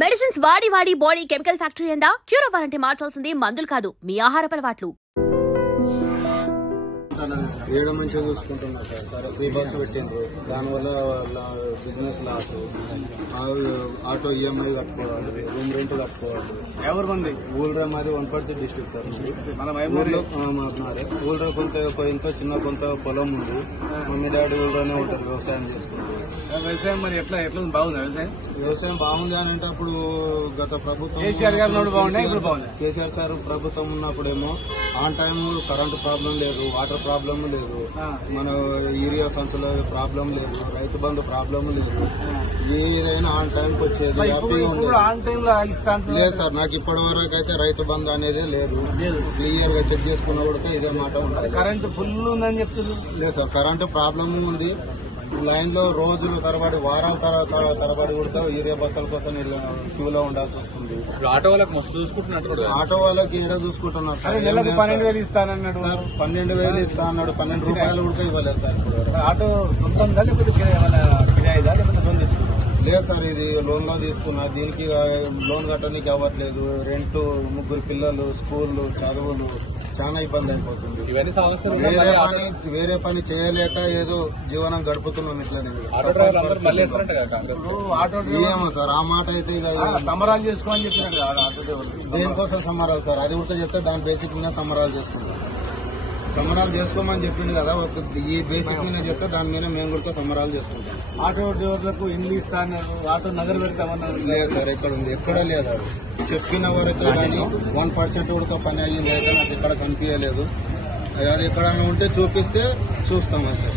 Medicines వాడి వాడి body chemical factory అయిందా? క్యూర్ అవ్వాలంటే మార్చాల్సింది మందులు కాదు, మీ ఆహారపు అలవాట్లు. ఏడో మంచిగా చూసుకుంటున్నారు సార్. ఫ్రీ బస్సు పెట్టిండ్రు, దానివల్ల బిజినెస్ లాస్. ఆటో ఈఎంఐ కట్టుకోవాలి, రూమ్ రెంట్ కట్టుకోవాలి. ఊళ్ళో మాది వనపర్తి డిస్ట్రిక్ట్ సార్. ఊళ్ళో కొంత చిన్న కొంత పొలం ఉంది. మమ్మీ డాడీ ఊళ్ళోనే ఉంటారు, వ్యవసాయం చేసుకుంటారు. వ్యవసాయం మరి ఎట్లా బాగుంది? వ్యవసాయం బాగుంది అని అంటే అప్పుడు గత ప్రభుత్వం కేసీఆర్ సార్ ప్రభుత్వం ఉన్నప్పుడేమో ఆన్ టైం కరెంటు ప్రాబ్లం లేదు, వాటర్ ప్రాబ్లం లేదు, మన యూరియా సంచుల ప్రాబ్లం లేదు, రైతు బంధు ప్రాబ్లం లేదు. ఏదైనా ఆన్ టైంకి వచ్చేది, హ్యాపీగా ఉండేది. లేదు సార్, నాకు ఇప్పటి వరకు అయితే రైతు బంధు అనేది లేదు. క్లియర్ గా చెక్ చేసుకున్న కూడా ఇదే మాట ఉంటుంది. కరెంటు ఫుల్ ఉందని చెప్తుంది. లేదు సార్, కరెంటు ప్రాబ్లం ఉంది. లైన్ లో రోజులు తరబడి, వారాల తరబడి కూడా యూరియా బస్తాల కోసం క్యూలో ఉండాల్సి వస్తుంది. ఆటో వాళ్ళకి మస్తు చూసుకుంటున్నట్టు. ఆటో వాళ్ళకి ఏదో చూసుకుంటున్నారు సార్. 12,000 ఇస్తానన్నాడు. 12,000 ఇస్తా అన్నాడు, 12 రూపాయలు కూడా ఇవ్వలేదు సార్. ఆటో సొంతంగా లేకపోతే కిరాయిదా లేకపోతే లోన్ తెచ్చుకున్నా? లేదు సార్, ఇది లోన్ లో తీసుకున్నా. దీనికి లోన్ కట్టడానికి అవ్వట్లేదు. రెంట్, 3 పిల్లలు, స్కూళ్లు, చదువులు, చాలా ఇబ్బంది అయిపోతుంది. వేరే పని చేయలేక ఏదో జీవనం గడుపుతున్నాం. ఇట్లా ఏమో సార్, ఆ మాట అయితే సంబరాలు చేసుకోమని చెప్పినాడు. దేనికోసం సంబరాలు సార్? అది కూడా చెప్తే దాని బేసిక్ మీద సంబరాలు చేసుకుంటాం. సంబరాలు చేసుకోమని చెప్పింది కదా, ఈ బేసిక్ మీద చెప్తే దాని మీద మేము కూడా సంబరాలు చేసుకుంటాం. ఆటో డ్రైవర్లకు ఇండ్లు ఇస్తా అన్నారు, ఆటో నగరు పెడతామన్నారు. లేదు సార్, ఎక్కడ ఉంది? ఎక్కడా లేదు. చెప్పిన వరకే కానీ 1% కూడా పని అయ్యింది అయితే నాకు ఇక్కడ కనిపించలేదు. అది ఎక్కడన్నా ఉంటే చూపిస్తే చూస్తాం. అయితే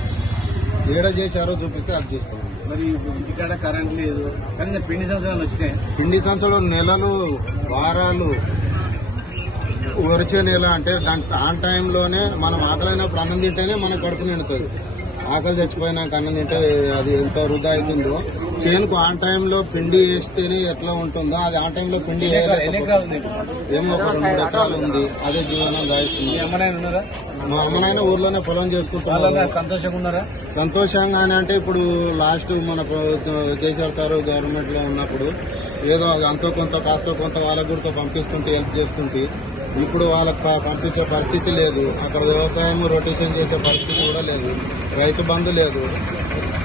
ఏడ చేశారో చూపిస్తే అది చూస్తాం. మరి ఇక్కడ కరెంట్ లేదు, కానీ పిండి సంవత్సరాలు వచ్చినాయి. పిండి సంవత్సరాలు, నెలలు, వారాలు, వచ్చే నెల అంటే దాని ఆన్ టైంలోనే మనం ఆకలైనప్పుడు అన్నం తింటేనే మనకు కడుపు నిండుతుంది. ఆకలి చచ్చిపోయినాక అన్నం తింటే అది ఎంత వృధా అవుతుందో. చేనుకు ఆన్ టైంలో పిండి వేస్తేనే ఎట్లా ఉంటుందో అది ఆన్ టైంలో పిండి ఏమో 2-3 ఎకరాలు ఉంది. అదే జీవనం సాగిస్తుంది. మా అమ్మనైనా ఊర్లోనే పొలం చేసుకుంటున్నారు. సంతోషంగా ఉన్నారా? సంతోషంగానే అంటే ఇప్పుడు లాస్ట్ మన కేసీఆర్ సార్ గవర్నమెంట్ లో ఉన్నప్పుడు ఏదో అంతో కొంత కాస్తో కొంత వాళ్ళకు కూడా పంపిస్తుంటే, హెల్ప్ చేస్తుంటే, ఇప్పుడు వాళ్ళకి పంపించే పరిస్థితి లేదు. అక్కడ వ్యవసాయం రొటేషన్ చేసే పరిస్థితి కూడా లేదు. రైతు బంధు లేదు.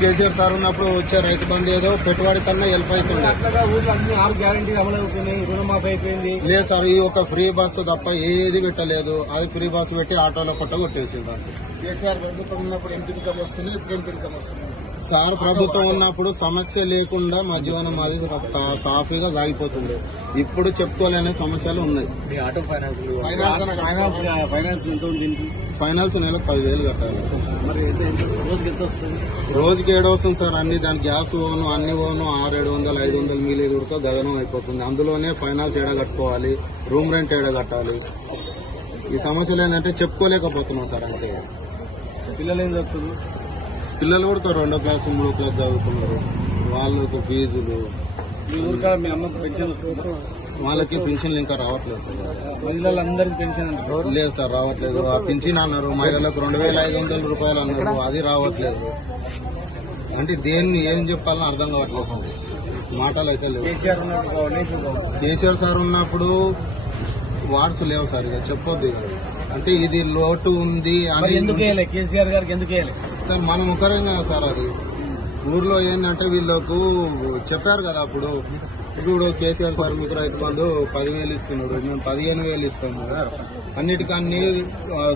కేసీఆర్ సార్ ఉన్నప్పుడు వచ్చే రైతు బంధు ఏదో పెట్టుబడి కన్నా హెల్ప్ అవుతుంది. లేదు సార్, ఈ ఒక ఫ్రీ బస్సు తప్ప ఏది పెట్టలేదు. అది ఫ్రీ బస్సు పెట్టి ఆటోలో కొట్టగొట్టేసింది. కేసీఆర్ ప్రభుత్వం ఉన్నప్పుడు ఎంత ఇన్కమ్ వస్తుంది, ఇప్పుడు ఎంత ఇన్కమ్ వస్తుంది? సార్ ప్రభుత్వం ఉన్నప్పుడు సమస్య లేకుండా మా జీవనం మాది సాఫీగా సాగిపోతుంది. ఇప్పుడు చెప్పుకోలేని సమస్యలు ఉన్నాయి. ఫైనాన్స్ నెలకు 10,000 కట్టాలి. రోజుకి 7 వస్తుంది సార్. అన్ని దాని గ్యాస్ ఓను, అన్ని ఓను 600-700 500 మిలీ కూడా గగనం అయిపోతుంది. అందులోనే ఫైనాన్స్ ఏడ కట్టుకోవాలి, రూమ్ రెంట్ ఏడ కట్టాలి. ఈ సమస్యలు ఏంటంటే చెప్పుకోలేకపోతున్నాం సార్. అంతే. పిల్లలు ఏం చెప్తుంది? పిల్లలు కూడా 2వ క్లాస్ 3వ క్లాస్ చదువుతున్నారు. వాళ్ళకు ఫీజులు, వాళ్ళకి పెన్షన్లు ఇంకా రావట్లేదు సార్. మహిళలందరికీ పెన్షన్ లేదు సార్, రావట్లేదు. ఆ పెన్షన్ అన్నారు, మహిళలకు 2,500 రూపాయలు అన్నారు, అది రావట్లేదు. అంటే దేన్ని ఏం చెప్పాలని అర్థం కావట్లేదు సార్. మాటలు అయితే లేవు. కేసీఆర్ సార్ ఉన్నప్పుడు వార్డ్స్ లేవు సార్, ఇక చెప్పొద్దు. అంటే ఇది లోటు ఉంది అని కేసీఆర్ గారికి ఎందుకు సార్ మనం ఒకరైనా సార్. అది ఊర్లో ఏంటంటే వీళ్ళకు చెప్పారు కదా అప్పుడు. ఇప్పుడు కేసీఆర్ సార్ మీకు రైతు బంధు 10,000 ఇస్తున్నాడు, మేము 15,000 ఇస్తాము. అన్నిటికన్నీ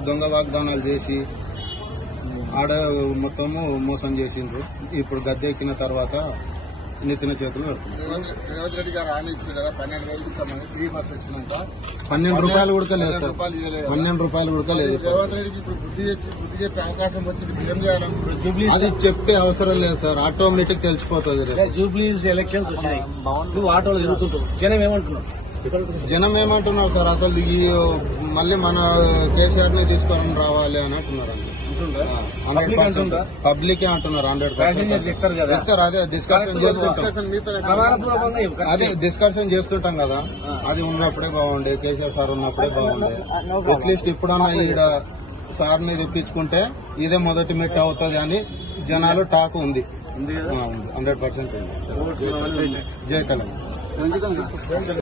దొంగ వాగ్దానాలు చేసి ఆడ మొత్తము మోసం చేసిండ్రు. ఇప్పుడు గద్దె ఎక్కిన తర్వాత నెత్తిన చేతులు రేవంత్ రెడ్డి గారు హామీ ఇచ్చారు కదా 12,000 ఇస్తామని. 3 months వచ్చినాక 12 రూపాయలు కూడా లేదు సార్. 12 రూపాయలు కూడా లేదు. రేవంత్ రెడ్డికి ఇప్పుడు బుద్ధి చెప్పే అవకాశం వచ్చింది. ఏం చేయాలనుకుంటున్నారు? అది చెప్పే అవసరం లేదు సార్, ఆటోమేటిక్ తెలిసిపోతుంది. జూబ్లీస్ ఎలక్షన్స్ వచ్చినాయి, ఆటోలు తిరుగుతుంటారు. జనం ఏమంటున్నారు సార్? అసలు ఈ మళ్ళీ మన కేసీఆర్ ని తీసుకొని రావాలి అని అంటున్నారు. 100% పబ్లికే అంటున్నారు. 100% అదే డిస్కషన్ చేస్తుంటాం కదా. అది ఉన్నప్పుడే బాగుండే, కేసీఆర్ సార్ ఉన్నప్పుడే బాగుండే. అట్లీస్ట్ ఇప్పుడన్నా ఈడ సార్ని తెప్పించుకుంటే ఇదే మొదటి మెట్టు అవుతుంది అని జనాలు టాక్ ఉంది. 100% ఉంది. జై తెలంగాణ. రంజిత్